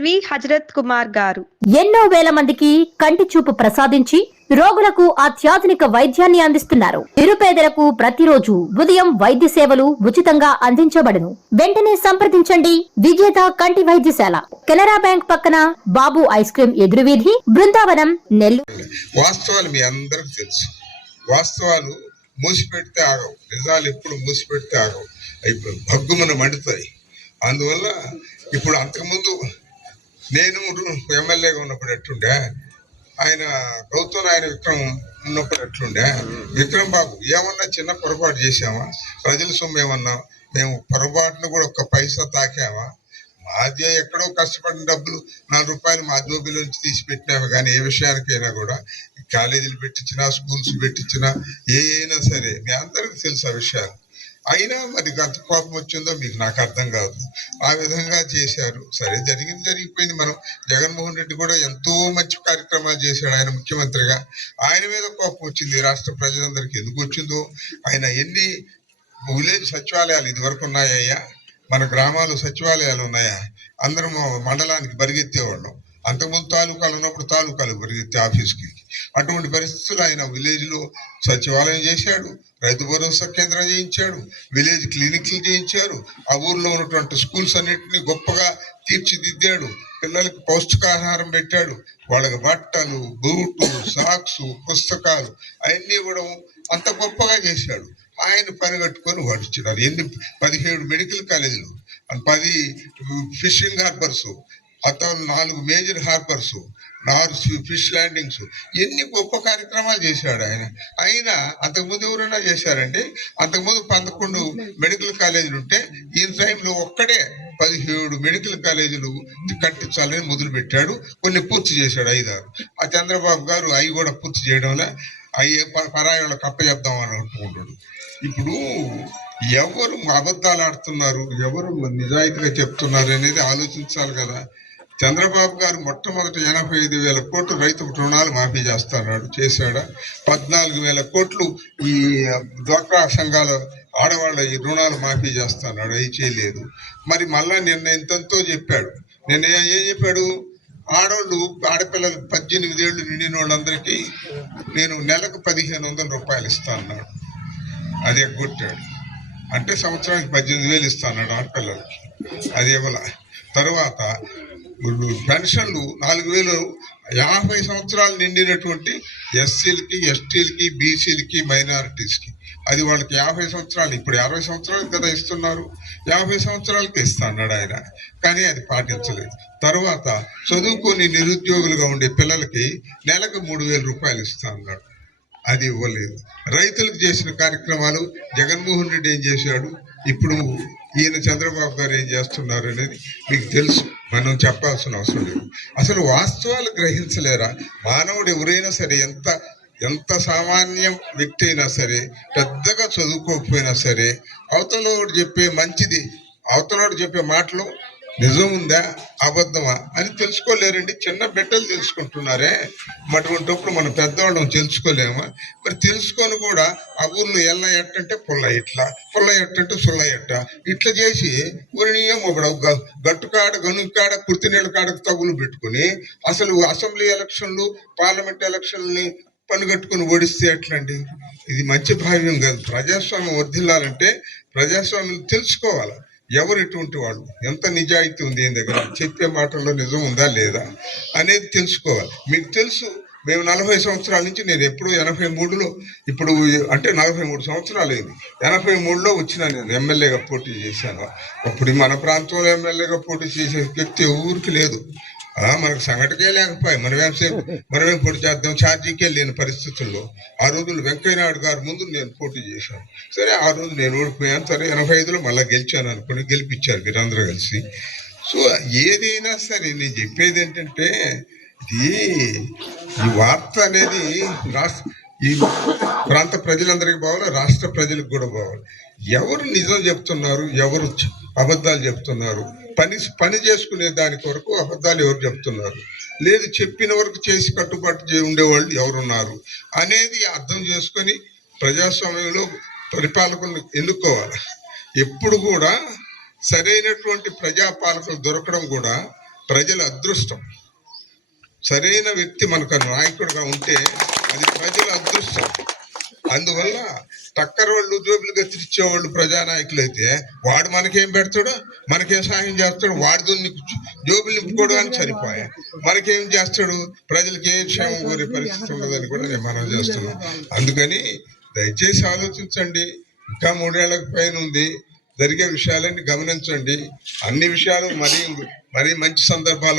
LV Hazrat Kumar గారు ఎన్నో వేల మందికి కంటి చూపు ప్రసాదించి రోగులకు అత్యాధునిక వైద్యాన్ని అందిస్తున్నారు. నిరుపేదలకు ప్రతిరోజు ఉదయం వైద్య సేవలు ఉచితంగా అందించబడును. వెంటనే సంప్రదించండి. విజేత కంటి వైద్యశాల, కెనరా బ్యాంక్ పక్కన, బాబు ఐస్ క్రీమ్ ఎదురువీధి, బృందావనం, నెల్లూరు. వాస్తవాలు మీ అందరికి తెలుసు. వాస్తవాలు మూసిపెడితే ఆగవు, నిజాలు ఎప్పుడు మూసిపెడితే ఆగవు, ఇప్పుడు భగ్గుమన మండుతాయి. అందువల్ల ఇప్పుడు అంతకుముందు నేను ఎమ్మెల్యేగా ఉన్నప్పుడు ఎట్లుండే, ఆయన గౌతమ్ ఆయన విక్రమ్ ఉన్నప్పుడు ఎట్లుండే, విక్రమ్ బాబు ఏమన్నా చిన్న పొరపాటు చేసామా? ప్రజల సొమ్ము ఏమన్నా మేము పొరపాటును కూడా ఒక్క పైసా తాకామా? మాదే ఎక్కడో కష్టపడిన డబ్బులు ₹4 మా జోబీలో నుంచి తీసి పెట్టినాము. కానీ ఏ విషయానికైనా కూడా కాలేజీలు పెట్టించినా, స్కూల్స్ పెట్టించినా, అయినా సరే మీ అందరికి తెలుసు ఆ విషయాలు. అయినా మరి అంత కోపం వచ్చిందో మీకు నాకు అర్థం కాదు. ఆ విధంగా చేశారు. సరే, జరిగిపోయింది. మనం జగన్మోహన్ రెడ్డి కూడా ఎంతో మంచి కార్యక్రమాలు చేశాడు ఆయన ముఖ్యమంత్రిగా. ఆయన మీద కోపం వచ్చింది రాష్ట్ర ప్రజలందరికీ. ఎందుకు వచ్చిందో, ఆయన ఎన్ని విలేజ్ సచివాలయాలు ఇది వరకు ఉన్నాయ్యా, మన గ్రామాలు సచివాలయాలు ఉన్నాయా? అందరం మండలానికి పరిగెత్తేవాళ్ళం. అంతకుముందు తాలూకాలు ఉన్నప్పుడు తాలూకాలు పరిగెత్తే ఆఫీస్కి. అటువంటి పరిస్థితులు ఆయన విలేజ్ లో సచివాలయం చేశాడు, రైతు భరోసా కేంద్రం చేయించాడు, విలేజ్ క్లినిక్లు చేయించారు, ఆ ఊర్లో ఉన్నటువంటి స్కూల్స్ అన్నింటినీ గొప్పగా తీర్చిదిద్దాడు, పిల్లలకి పౌష్టికాహారం పెట్టాడు, వాళ్ళకి బట్టలు, బూట్లు, సాక్స్, పుస్తకాలు అవన్నీ కూడా అంత గొప్పగా చేశాడు. ఆయన పనిగట్టుకొని వాడిచ్చినారు. 17 మెడికల్ కాలేజీలు, 10 fishing harbours, 4 major harbours, 4 fish landings, ఎన్ని గొప్ప కార్యక్రమాలు చేశాడు ఆయన. అయినా అంతకుముందు ఎవరైనా చేశారండి? అంతకుముందు 11 మెడికల్ కాలేజీలు ఉంటే ఈయన టైంలో ఒక్కడే 17 మెడికల్ కాలేజీలు కట్టించాలని మొదలు పెట్టాడు. కొన్ని పూర్తి చేశాడు, 5-6. ఆ చంద్రబాబు గారు అవి కూడా పూర్తి చేయడంలో అయ్యే పరాయి వాళ్ళకి అప్పచెప్దామని అనుకుంటాడు. ఇప్పుడు ఎవరు అబద్ధాలు ఆడుతున్నారు, ఎవరు నిజాయితీగా చెప్తున్నారు అనేది ఆలోచించాలి కదా. చంద్రబాబు గారు మొట్టమొదటి 85,000 కోట్లు రైతు రుణాలు మాఫీ చేస్తున్నాడు, చేశాడా? 14,000 కోట్లు ఈ డ్వాక్రా సంఘాల ఆడవాళ్ళ ఈ రుణాలు మాఫీ చేస్తున్నాడు, అవి చేయలేదు. మరి మళ్ళా నిన్న ఎంతో చెప్పాడు. నిన్న ఏం చెప్పాడు? ఆడపిల్లలు 18 ఏళ్ళు నిండిన వాళ్ళందరికీ నేను నెలకు ₹1,500 ఇస్తా అన్నాడు. అది ఎగ్గొట్టాడు. అంటే సంవత్సరానికి 18,000 ఇస్తా అన్నాడు ఆడపిల్లలకి, అది ఇవ్వాల. తర్వాత పెన్షన్లు 4,000 50 సంవత్సరాలు నిండినటువంటి ఎస్సీలకి, ఎస్టీలకి, బీసీలకి, మైనారిటీస్కి, అది వాళ్ళకి 50 సంవత్సరాలు, ఇప్పుడు 60 సంవత్సరాలకు కదా ఇస్తున్నారు, 50 సంవత్సరాలకి ఇస్తా అన్నాడు ఆయన. కానీ అది పాటించలేదు. తర్వాత చదువుకొని నిరుద్యోగులుగా ఉండే పిల్లలకి నెలకు ₹3,000 ఇస్తా అన్నాడు, అది ఇవ్వలేదు. రైతులకు చేసిన కార్యక్రమాలు జగన్మోహన్ రెడ్డి ఏం చేశాడు, ఇప్పుడు ఈయన చంద్రబాబు గారు ఏం చేస్తున్నారు అనేది మీకు తెలుసు, మనం చెప్పాల్సిన అవసరం లేదు. అసలు వాస్తవాలు గ్రహించలేరా? మానవుడు ఎవరైనా సరే, ఎంత సామాన్య వ్యక్తి అయినా సరే, పెద్దగా చదువుకోకపోయినా సరే, అవతలోడు చెప్పే మంచిది, అవతలోడు చెప్పే మాటలు నిజం ఉందా అబద్ధమా అని తెలుసుకోలేరండి. చిన్న బిడ్డలు తెలుసుకుంటున్నారే, అటువంటిప్పుడు మన పెద్దవాళ్ళం తెలుసుకోలేమా? మరి తెలుసుకొని కూడా ఆ ఊర్లో ఎల్ల ఎట్టంటే పుల్ల ఇట్లా, పుల్ల ఎట్టంటే సుల్ల ఎట్ట, ఇట్లా చేసి ఊరినియం ఒకడు గట్టుకాడ గనుకాడ కుర్తి నీళ్ళ కాడకు తగులు పెట్టుకుని అసలు అసెంబ్లీ ఎలక్షన్లు, పార్లమెంట్ ఎలక్షన్ని పనిగట్టుకుని ఓడిస్తే ఎట్లండి? ఇది మంచి భావ్యం కాదు. ప్రజాస్వామ్యం వర్ధిల్లాలంటే ప్రజాస్వామ్యం తెలుసుకోవాలి. ఎవరు ఎటువంటి వాళ్ళు, ఎంత నిజాయితీ ఉంది ఏం దగ్గర, చెప్పే మాటల్లో నిజం ఉందా లేదా అనేది తెలుసుకోవాలి. మీకు తెలుసు, మేము 40 సంవత్సరాల నుంచి, నేను ఎప్పుడు 83లో, ఇప్పుడు అంటే 43 సంవత్సరాలు అయింది. 83లో వచ్చినా నేను ఎమ్మెల్యేగా పోటీ చేశాను. అప్పుడు మన ప్రాంతంలో ఎమ్మెల్యేగా పోటీ చేసే వ్యక్తి ఊరికి లేదు. మనకు సంఘటనే లేకపోయి మనమేం పోటీ చేద్దాం, ఛార్జీకే లేని పరిస్థితుల్లో ఆ రోజులు వెంకయ్యనాయుడు గారి ముందు నేను పోటీ చేశాను. సరే, ఆ రోజు నేను ఓడిపోయాను. సరే, 85లో మళ్ళీ గెలిచాను అనుకుని గెలిపించారు మీరందరూ కలిసి. సో ఏదైనా సరే నేను చెప్పేది ఏంటంటే, ఈ వార్త అనేది ఈ ప్రాంత ప్రజలందరికీ బావాలి, రాష్ట్ర ప్రజలకు కూడా బావాలి. ఎవరు నిజం చెప్తున్నారు, ఎవరు అబద్ధాలు చెప్తున్నారు, పని చేసుకునే దాని కొరకు అబద్ధాలు ఎవరు చెప్తున్నారు, లేదు చెప్పిన వరకు చేసి కట్టుబాటు ఉండేవాళ్ళు ఎవరున్నారు అనేది అర్థం చేసుకొని ప్రజాస్వామ్యంలో పరిపాలకులను ఎన్నుకోవాలి. ఎప్పుడు కూడా సరైనటువంటి ప్రజాపాలకులు దొరకడం కూడా ప్రజల అదృష్టం. సరైన వ్యక్తి మనకు నాయకుడిగా ఉంటే అది ప్రజల అదృష్టం. అందువల్ల టక్కరోళ్ళు జోబులు గతిరిచ్చేవాళ్ళు ప్రజానాయకులు అయితే వాడు మనకేం పెడతాడు, మనకేం సహాయం చేస్తాడు, వాడితో జోబులు నింపుకోవడానికి సరిపోయా, మనకేం చేస్తాడు, ప్రజలకి ఏ క్షేమం కోరే పరిస్థితి ఉండదని కూడా నేను మనం చేస్తున్నాం. అందుకని దయచేసి ఆలోచించండి. ఇంకా 3 ఏళ్లకు పైన ఉంది. జరిగే విషయాలన్నీ గమనించండి. అన్ని విషయాలు మరీ మంచి సందర్భాలు